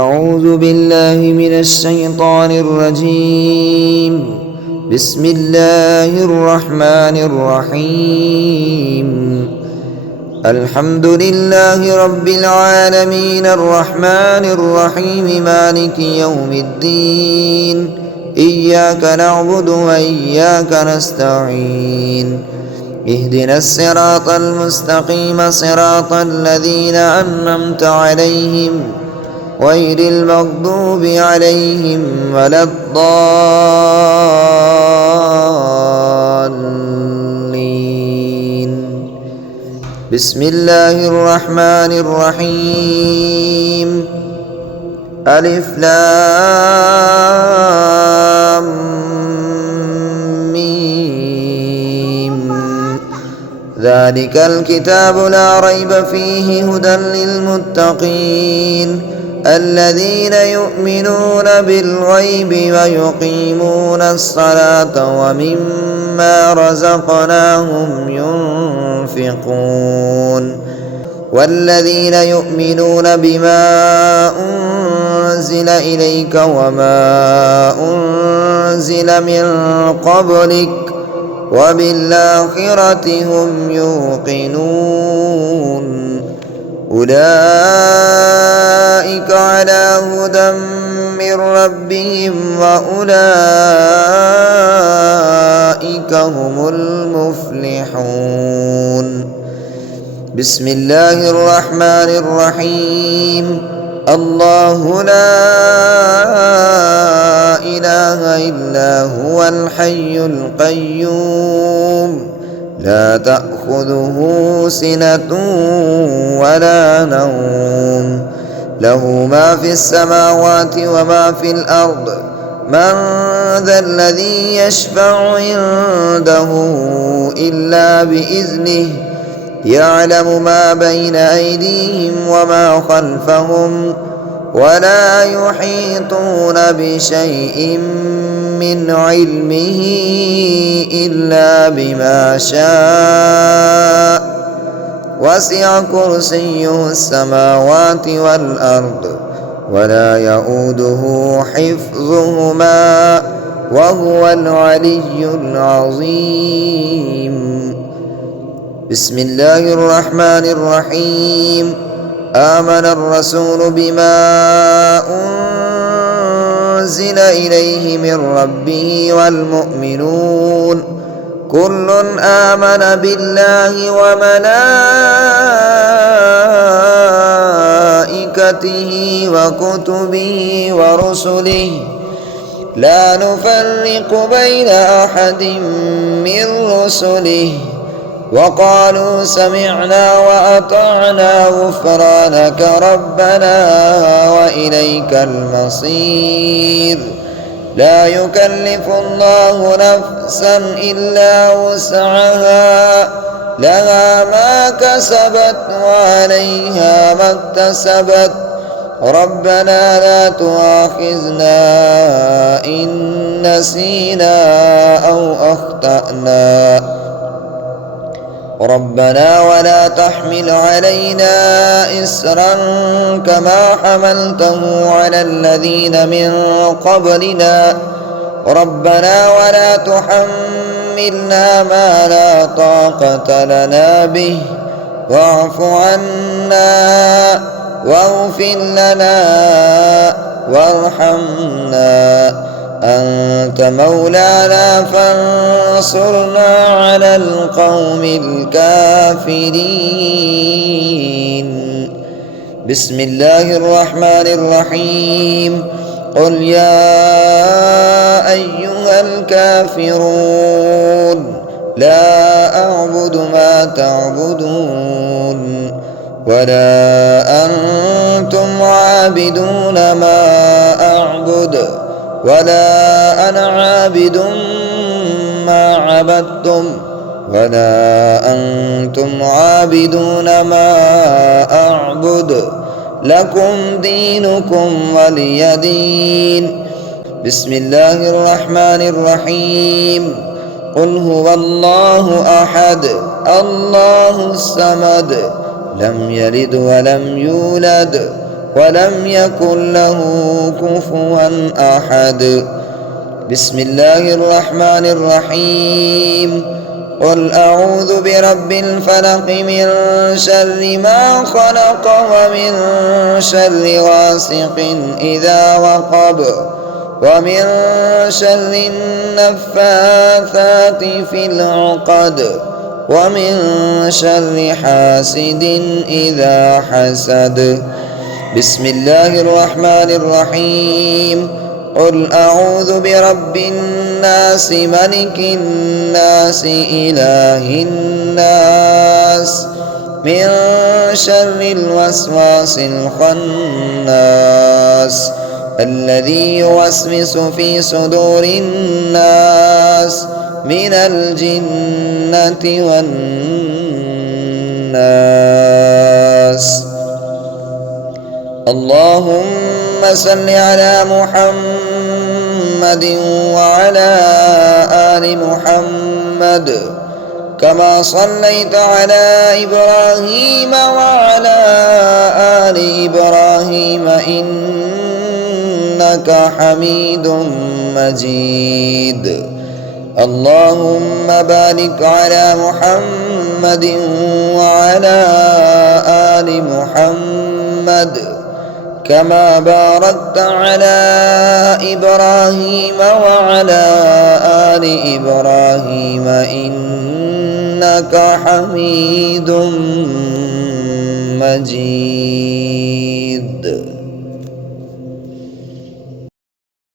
أعوذ بالله من الشيطان الرجيم. بسم الله الرحمن الرحيم. الحمد لله رب العالمين الرحمن الرحيم مالك يوم الدين. إياك نعبد وإياك نستعين. اهدنا الصراط المستقيم صراط الذين أنعمت عليهم غير المغضوب عليهم ولا الضالين. بسم الله الرحمن الرحيم. ألف لام ميم. ذلك الكتاب لا ريب فيه هدى للمتقين الذين يؤمنون بالغيب ويقيمون الصلاة ومما رزقناهم ينفقون والذين يؤمنون بما أنزل إليك وما أنزل من قبلك وبالآخرة هم يوقنون أولئك على هدى من ربهم وأولئك هم المفلحون. بسم الله الرحمن الرحيم. الله لا إله إلا هو الحي القيوم لا تأخذه سنة ولا نوم له ما في السماوات وما في الأرض من ذا الذي يشفع عنده إلا بإذنه يعلم ما بين أيديهم وما خلفهم ولا يحيطون بشيء من علمه إلا بما شاء وسع كرسيه السماوات والأرض ولا يؤوده حفظهما وهو العلي العظيم. بسم الله الرحمن الرحيم. آمن الرسول بما أنزل إليه من ربه والمؤمنون كل آمن بالله وملائكته وكتبه ورسله لا نفرق بين أحد من رسله وقالوا سمعنا وأطعنا غفرانك ربنا وإليك المصير. لا يكلف الله نفسا إلا وسعها لها ما كسبت وعليها ما اكتسبت ربنا لا تؤاخذنا إن نسينا أو أخطأنا ربنا ولا تحمل علينا إسرا كما حملته على الذين من قبلنا ربنا ولا تحملنا ما لا طاقة لنا به واعف عنا واغفر لنا وارحمنا أنت مولانا فانصرنا على القوم الكافرين. بسم الله الرحمن الرحيم. قل يا أيها الكافرون لا أعبد ما تعبدون ولا أنتم عابدون ما أعبد ولا أنا عابد ما عبدتم ولا أنتم عابدون ما أعبد لكم دينكم ولي دين. بسم الله الرحمن الرحيم. قل هو الله أحد الله الصمد لم يلد ولم يولد ولم يكن له كفوا أحد. بسم الله الرحمن الرحيم. قل أعوذ برب الفلق من شر ما خلق ومن شر غاسق إذا وقب ومن شر النفاثات في العقد ومن شر حاسد إذا حسد. بسم الله الرحمن الرحيم. قل أعوذ برب الناس ملك الناس إله الناس من شر الوسواس الخناس الذي يوسوس في صدور الناس من الجنة والناس. اللهم صل على محمد وعلى آل محمد كما صليت على إبراهيم وعلى آل إبراهيم إنك حميد مجيد. اللهم بارك على محمد وعلى آل محمد كما باركت على إبراهيم وعلى آل إبراهيم إنك حميد مجيد.